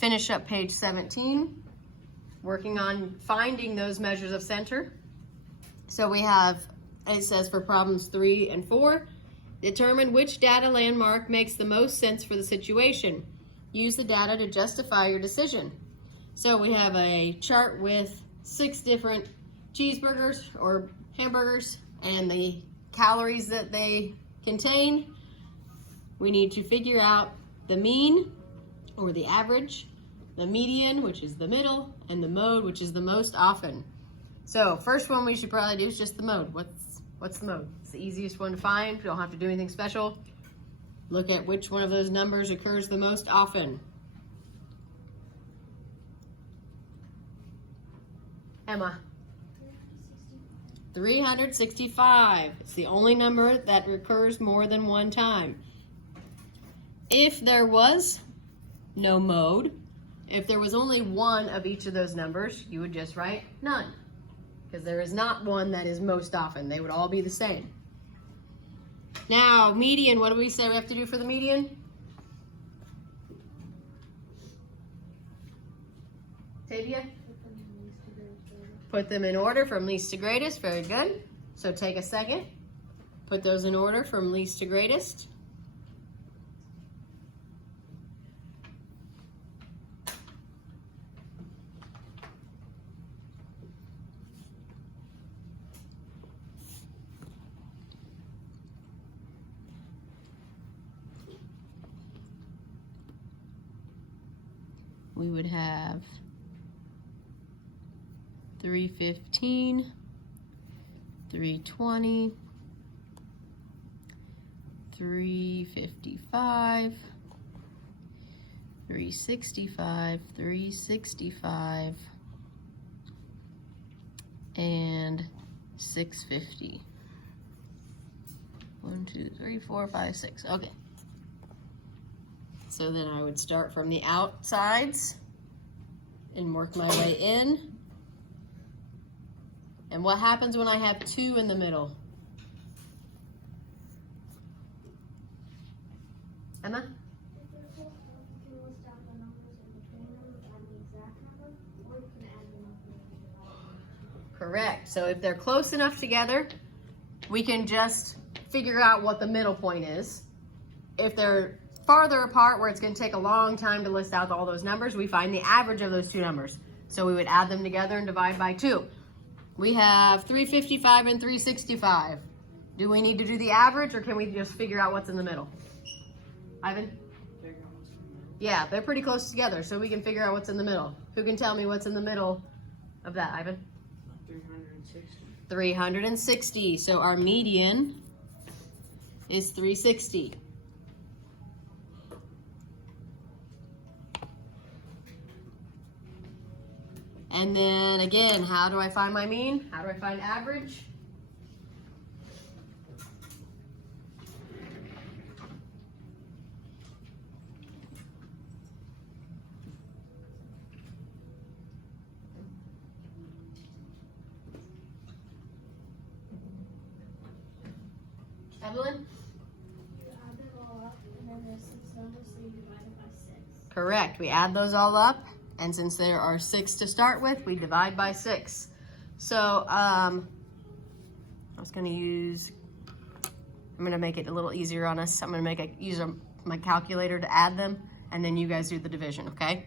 finish up page 17, working on finding those measures of center. So we have, it says for problems 3 and 4, determine which data landmark makes the most sense for the situation. Use the data to justify your decision. So we have a chart with 6 different cheeseburgers or hamburgers and the calories that they contain. We need to figure out the mean or the average, the median, which is the middle, and the mode, which is the most often. So first one we should probably do is just the mode. What's the mode? It's the easiest one to find. You don't have to do anything special. Look at which one of those numbers occurs the most often. Emma. 365. It's the only number that recurs more than one time. If there was no mode, if there was only one of each of those numbers, you would just write none, because there is not one that is most often. They would all be the same. Now, median, what do we say we have to do for the median? Tavia? Put them in order from least to greatest. Very good. So take a second. Put those in order from least to greatest. We would have 315, 320, 355, 365, 365, and 650. 1, 2, 3, 4, 5, 6. Okay. So then I would start from the outsides and work my way in. And what happens when I have 2 in the middle? Emma? Correct. So if they're close enough together, we can just figure out what the middle point is. If they're farther apart, where it's going to take a long time to list out all those numbers, we find the average of those 2 numbers. So we would add them together and divide by 2. We have 355 and 365. Do we need to do the average, or can we just figure out what's in the middle? Ivan? Yeah, they're pretty close together, so we can figure out what's in the middle. Who can tell me what's in the middle of that, Ivan? 360. 360. So our median is 360. And then again, how do I find my mean? How do I find average? Evelyn? You add them all up, and then there's 6 numbers, so you divide it by 6. Correct. We add those all up, and since there are 6 to start with, we divide by 6. So I was going to use, I'm going to make it a little easier on us. I'm going to use my calculator to add them, and then you guys do the division, okay?